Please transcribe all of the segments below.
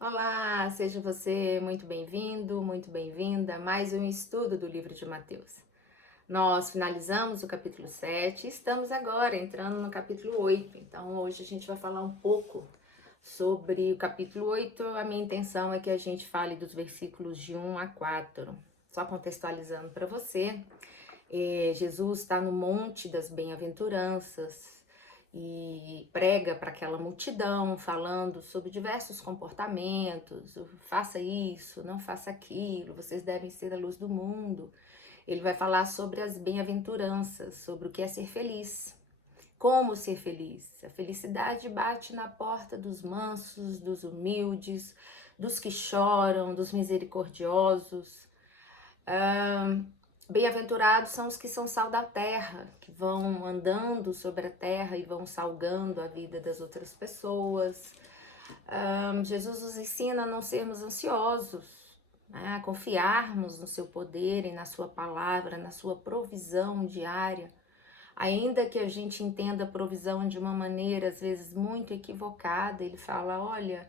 Olá, seja você muito bem-vindo, muito bem-vinda a mais um estudo do livro de Mateus. Nós finalizamos o capítulo 7 e estamos agora entrando no capítulo 8. Então, hoje a gente vai falar um pouco sobre o capítulo 8. A minha intenção é que a gente fale dos versículos de 1 a 4. Só contextualizando para você, Jesus está no Monte das Bem-aventuranças e prega para aquela multidão, falando sobre diversos comportamentos, faça isso, não faça aquilo, vocês devem ser a luz do mundo. Ele vai falar sobre as bem-aventuranças, sobre o que é ser feliz, como ser feliz. A felicidade bate na porta dos mansos, dos humildes, dos que choram, dos misericordiosos. Bem-aventurados são os que são sal da terra, que vão andando sobre a terra e vão salgando a vida das outras pessoas. Jesus nos ensina a não sermos ansiosos, né? A confiarmos no seu poder e na sua palavra, na sua provisão diária. Ainda que a gente entenda a provisão de uma maneira, às vezes, muito equivocada, ele fala, olha,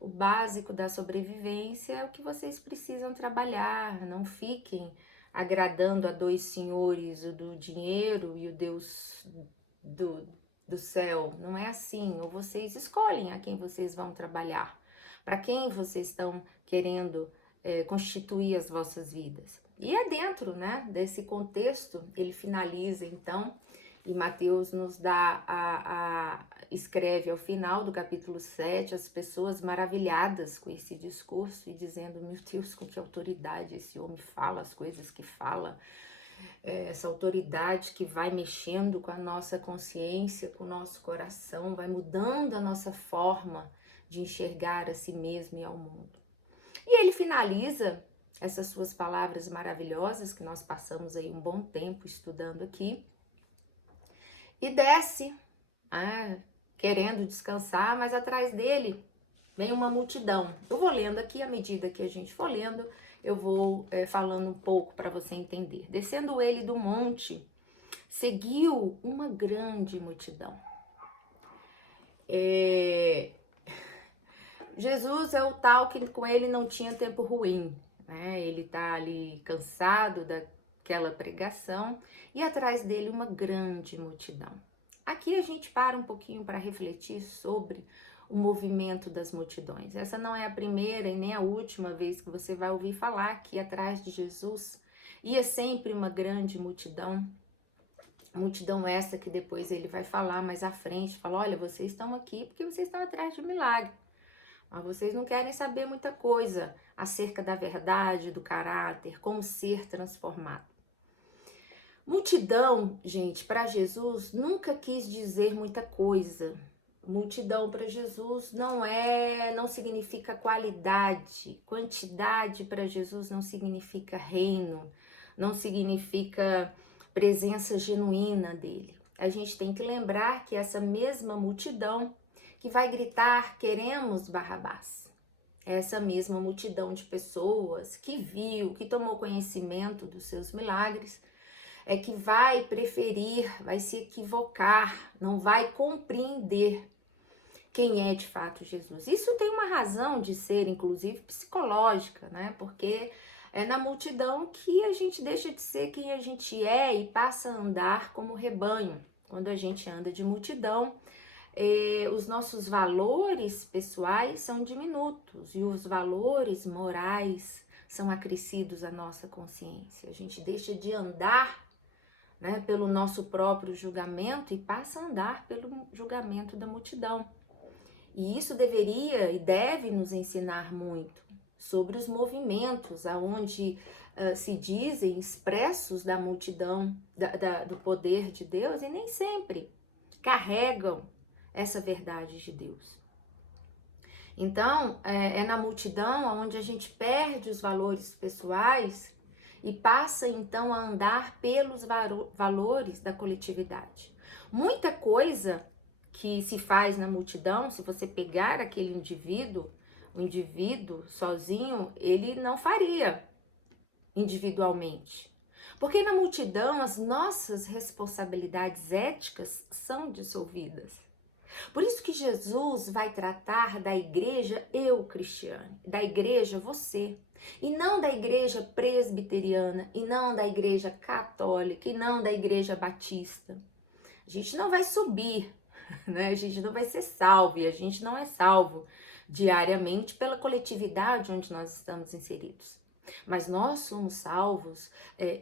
o básico da sobrevivência é o que vocês precisam trabalhar, não fiquem agradando a dois senhores, o do dinheiro e o Deus do, do céu. Não é assim. Ou vocês escolhem a quem vocês vão trabalhar, para quem vocês estão querendo constituir as vossas vidas. E é dentro, né, desse contexto, ele finaliza então, e Mateus nos dá escreve ao final do capítulo 7 as pessoas maravilhadas com esse discurso e dizendo, meu Deus, com que autoridade esse homem fala as coisas que fala, essa autoridade que vai mexendo com a nossa consciência, com o nosso coração, vai mudando a nossa forma de enxergar a si mesmo e ao mundo. E ele finaliza essas suas palavras maravilhosas, que nós passamos aí um bom tempo estudando aqui, e desce, querendo descansar, mas atrás dele vem uma multidão. Eu vou lendo aqui, à medida que a gente for lendo, eu vou falando um pouco para você entender. Descendo ele do monte, seguiu uma grande multidão. Jesus é o tal que com ele não tinha tempo ruim, né? Ele tá ali cansado daquela pregação e atrás dele uma grande multidão. Aqui a gente para um pouquinho para refletir sobre o movimento das multidões. Essa não é a primeira e nem a última vez que você vai ouvir falar que atrás de Jesus ia sempre uma grande multidão. Multidão essa que depois ele vai falar mais à frente, fala, olha, vocês estão aqui porque vocês estão atrás de um milagre. Mas vocês não querem saber muita coisa acerca da verdade, do caráter, como ser transformado. Multidão, gente, para Jesus nunca quis dizer muita coisa. Multidão para Jesus não significa qualidade. Quantidade para Jesus não significa reino, não significa presença genuína dele. A gente tem que lembrar que essa mesma multidão que vai gritar, queremos Barrabás. Essa mesma multidão de pessoas que viu, que tomou conhecimento dos seus milagres, é que vai preferir, vai se equivocar, não vai compreender quem é de fato Jesus. Isso tem uma razão de ser, inclusive, psicológica, né? Porque é na multidão que a gente deixa de ser quem a gente é e passa a andar como rebanho. Quando a gente anda de multidão, os nossos valores pessoais são diminutos e os valores morais são acrescidos à nossa consciência. A gente deixa de andar, né, pelo nosso próprio julgamento e passa a andar pelo julgamento da multidão. E isso deveria e deve nos ensinar muito sobre os movimentos aonde se dizem expressos da multidão, do poder de Deus, e nem sempre carregam essa verdade de Deus. Então, é na multidão onde a gente perde os valores pessoais e passa então a andar pelos valores da coletividade. Muita coisa que se faz na multidão, se você pegar aquele indivíduo, o indivíduo sozinho, ele não faria individualmente. Porque na multidão as nossas responsabilidades éticas são dissolvidas. Por isso que Jesus vai tratar da igreja eu, Cristiane, da igreja você, e não da igreja presbiteriana, e não da igreja católica, e não da igreja batista. A gente não vai subir, né? A gente não vai ser salvo, e a gente não é salvo diariamente pela coletividade onde nós estamos inseridos. Mas nós somos salvos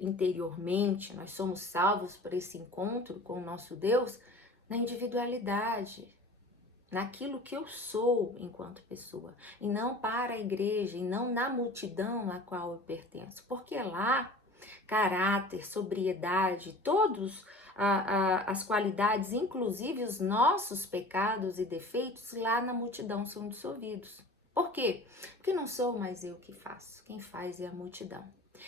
interiormente, nós somos salvos por esse encontro com o nosso Deus na individualidade, naquilo que eu sou enquanto pessoa, e não para a igreja, e não na multidão a qual eu pertenço, porque lá caráter, sobriedade, todos as qualidades, inclusive os nossos pecados e defeitos, lá na multidão são dissolvidos. Por quê? Porque não sou mais eu que faço, quem faz é a multidão.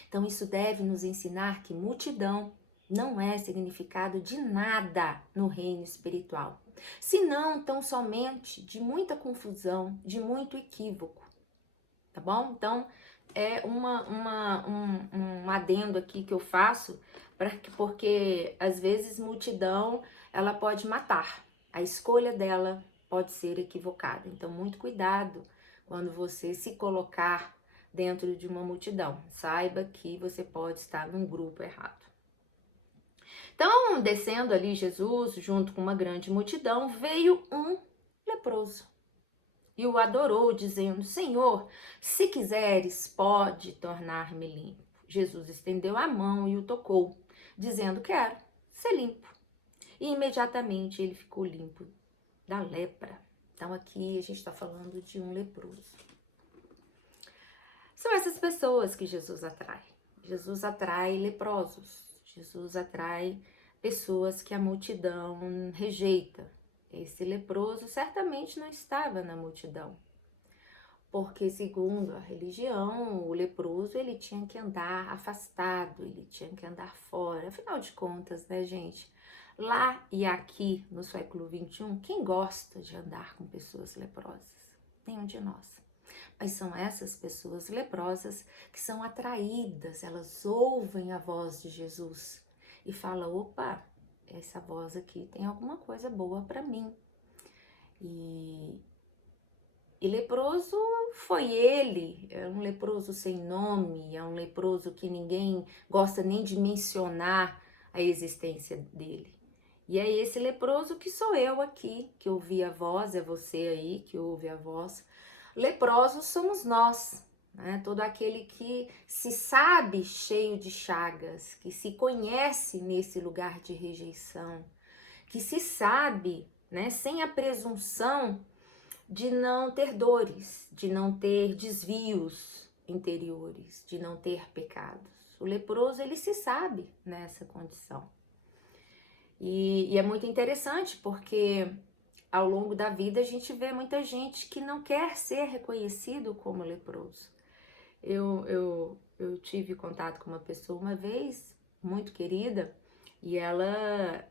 Então isso deve nos ensinar que multidão não é significado de nada no reino espiritual, senão tão somente de muita confusão, de muito equívoco, tá bom? Então, é um adendo aqui que eu faço, porque às vezes multidão, ela pode matar, a escolha dela pode ser equivocada, então muito cuidado quando você se colocar dentro de uma multidão, saiba que você pode estar num grupo errado. Então, descendo ali Jesus, junto com uma grande multidão, veio um leproso e o adorou, dizendo: Senhor, se quiseres, pode tornar-me limpo. Jesus estendeu a mão e o tocou, dizendo: Quero ser limpo. E imediatamente ele ficou limpo da lepra. Então aqui a gente está falando de um leproso. São essas pessoas que Jesus atrai. Jesus atrai leprosos. Jesus atrai pessoas que a multidão rejeita. Esse leproso certamente não estava na multidão, porque segundo a religião, o leproso ele tinha que andar afastado, ele tinha que andar fora. Afinal de contas, né, gente? Lá e aqui no século XXI, quem gosta de andar com pessoas leprosas? Nenhum de nós. Mas são essas pessoas leprosas que são atraídas, elas ouvem a voz de Jesus e falam: opa, essa voz aqui tem alguma coisa boa para mim. E leproso foi ele, é um leproso sem nome, é um leproso que ninguém gosta nem de mencionar a existência dele. E é esse leproso que sou eu aqui, que ouvi a voz, é você aí que ouve a voz. Leprosos somos nós, né? Todo aquele que se sabe cheio de chagas, que se conhece nesse lugar de rejeição, que se sabe, né, sem a presunção de não ter dores, de não ter desvios interiores, de não ter pecados. O leproso, ele se sabe nessa condição. E é muito interessante porque ao longo da vida a gente vê muita gente que não quer ser reconhecido como leproso. Eu tive contato com uma pessoa uma vez, muito querida, e ela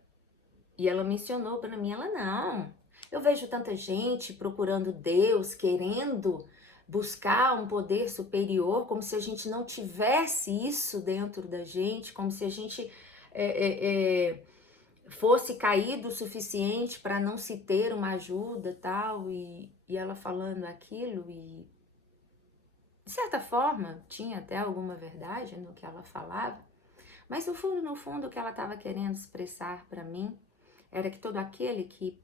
mencionou para mim, ela não, eu vejo tanta gente procurando Deus, querendo buscar um poder superior, como se a gente não tivesse isso dentro da gente, como se a gente fosse caído o suficiente para não se ter uma ajuda tal, e ela falando aquilo, e de certa forma tinha até alguma verdade no que ela falava, mas no fundo o que ela estava querendo expressar para mim era que todo aquele que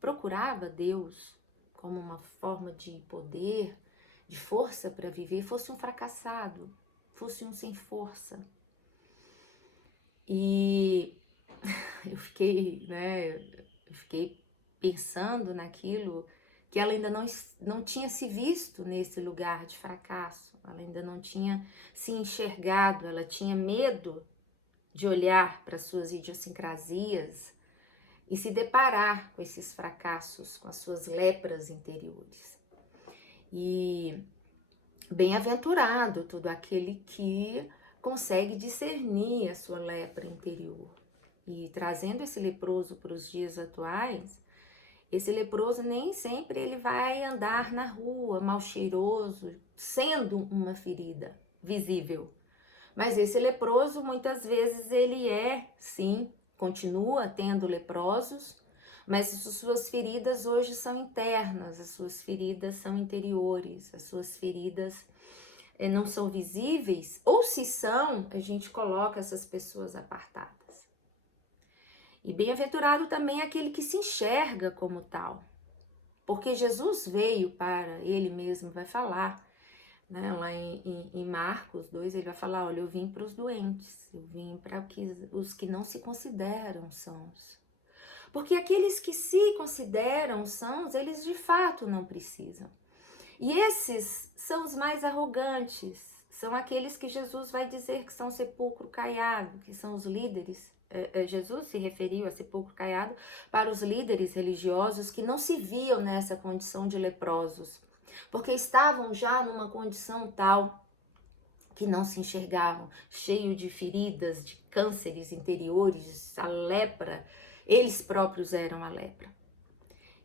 procurava Deus como uma forma de poder, de força para viver, fosse um fracassado, fosse um sem força. E eu fiquei pensando naquilo, que ela ainda não tinha se visto nesse lugar de fracasso, ela ainda não tinha se enxergado, ela tinha medo de olhar para suas idiosincrasias e se deparar com esses fracassos, com as suas lepras interiores. E bem-aventurado todo aquele que consegue discernir a sua lepra interior. E trazendo esse leproso para os dias atuais, esse leproso nem sempre ele vai andar na rua mal cheiroso, sendo uma ferida visível. Mas esse leproso muitas vezes ele sim, continua tendo leprosos, mas as suas feridas hoje são internas, as suas feridas são interiores, as suas feridas não são visíveis, ou se são, a gente coloca essas pessoas apartadas. E bem-aventurado também aquele que se enxerga como tal, porque Jesus veio para, ele mesmo vai falar, né, lá em Marcos 2, ele vai falar, olha, eu vim para os doentes, eu vim para os que não se consideram sãos. Porque aqueles que se consideram sãos, eles de fato não precisam. E esses são os mais arrogantes, são aqueles que Jesus vai dizer que são sepulcro caiado, que são os líderes. Jesus se referiu a sepulcro caiado para os líderes religiosos que não se viam nessa condição de leprosos, porque estavam já numa condição tal que não se enxergavam, cheio de feridas, de cânceres interiores, a lepra, eles próprios eram a lepra.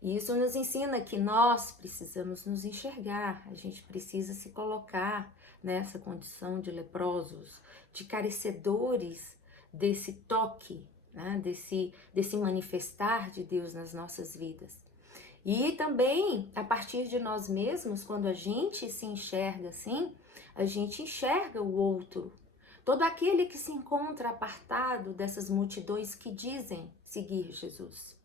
E isso nos ensina que nós precisamos nos enxergar, a gente precisa se colocar nessa condição de leprosos, de carecedores desse toque, né? desse manifestar de Deus nas nossas vidas. E também, a partir de nós mesmos, quando a gente se enxerga assim, a gente enxerga o outro. Todo aquele que se encontra apartado dessas multidões que dizem seguir Jesus.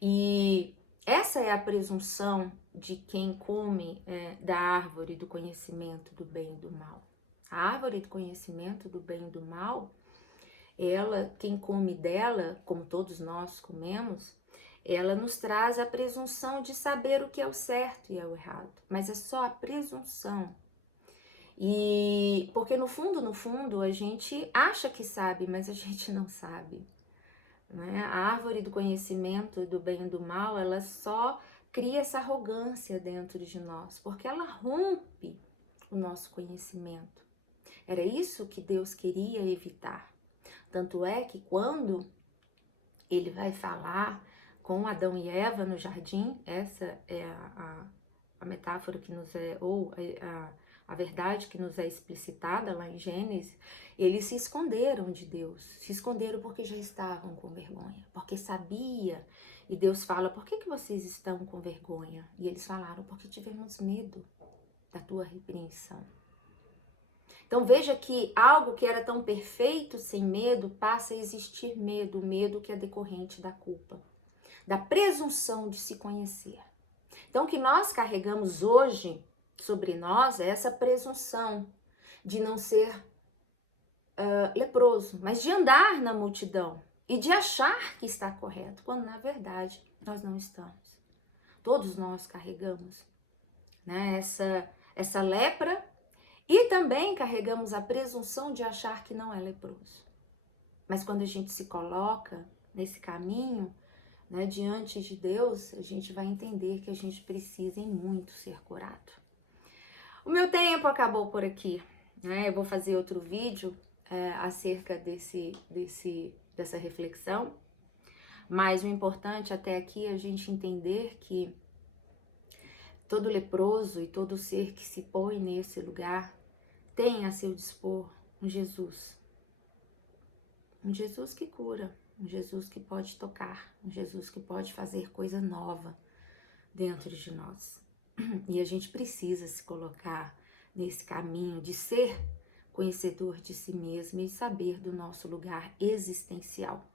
E essa é a presunção de quem come da árvore do conhecimento do bem e do mal. A árvore do conhecimento do bem e do mal, ela, quem come dela, como todos nós comemos, ela nos traz a presunção de saber o que é o certo e é o errado. Mas é só a presunção. E porque no fundo, a gente acha que sabe, mas a gente não sabe. Né? A árvore do conhecimento do bem e do mal, ela só cria essa arrogância dentro de nós, porque ela rompe o nosso conhecimento. Era isso que Deus queria evitar. Tanto é que quando ele vai falar com Adão e Eva no jardim, essa é a metáfora que nos é, ou a verdade que nos é explicitada lá em Gênesis, eles se esconderam de Deus, se esconderam porque já estavam com vergonha, porque sabia, e Deus fala, por que vocês estão com vergonha? E eles falaram, porque tivemos medo da tua repreensão. Então veja que algo que era tão perfeito sem medo, passa a existir medo, o medo que é decorrente da culpa, da presunção de se conhecer. Então o que nós carregamos hoje sobre nós é essa presunção de não ser leproso, mas de andar na multidão e de achar que está correto, quando na verdade nós não estamos. Todos nós carregamos, né, essa lepra e também carregamos a presunção de achar que não é leproso. Mas quando a gente se coloca nesse caminho, né, diante de Deus, a gente vai entender que a gente precisa em muito ser curado. O meu tempo acabou por aqui, né? Eu vou fazer outro vídeo acerca dessa reflexão, mas o importante até aqui é a gente entender que todo leproso e todo ser que se põe nesse lugar tem a seu dispor um Jesus que cura, um Jesus que pode tocar, um Jesus que pode fazer coisa nova dentro de nós. E a gente precisa se colocar nesse caminho de ser conhecedor de si mesmo e saber do nosso lugar existencial.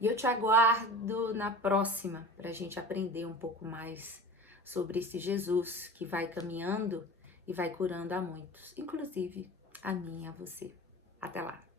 E eu te aguardo na próxima para a gente aprender um pouco mais sobre esse Jesus que vai caminhando e vai curando a muitos, inclusive a mim e a você. Até lá!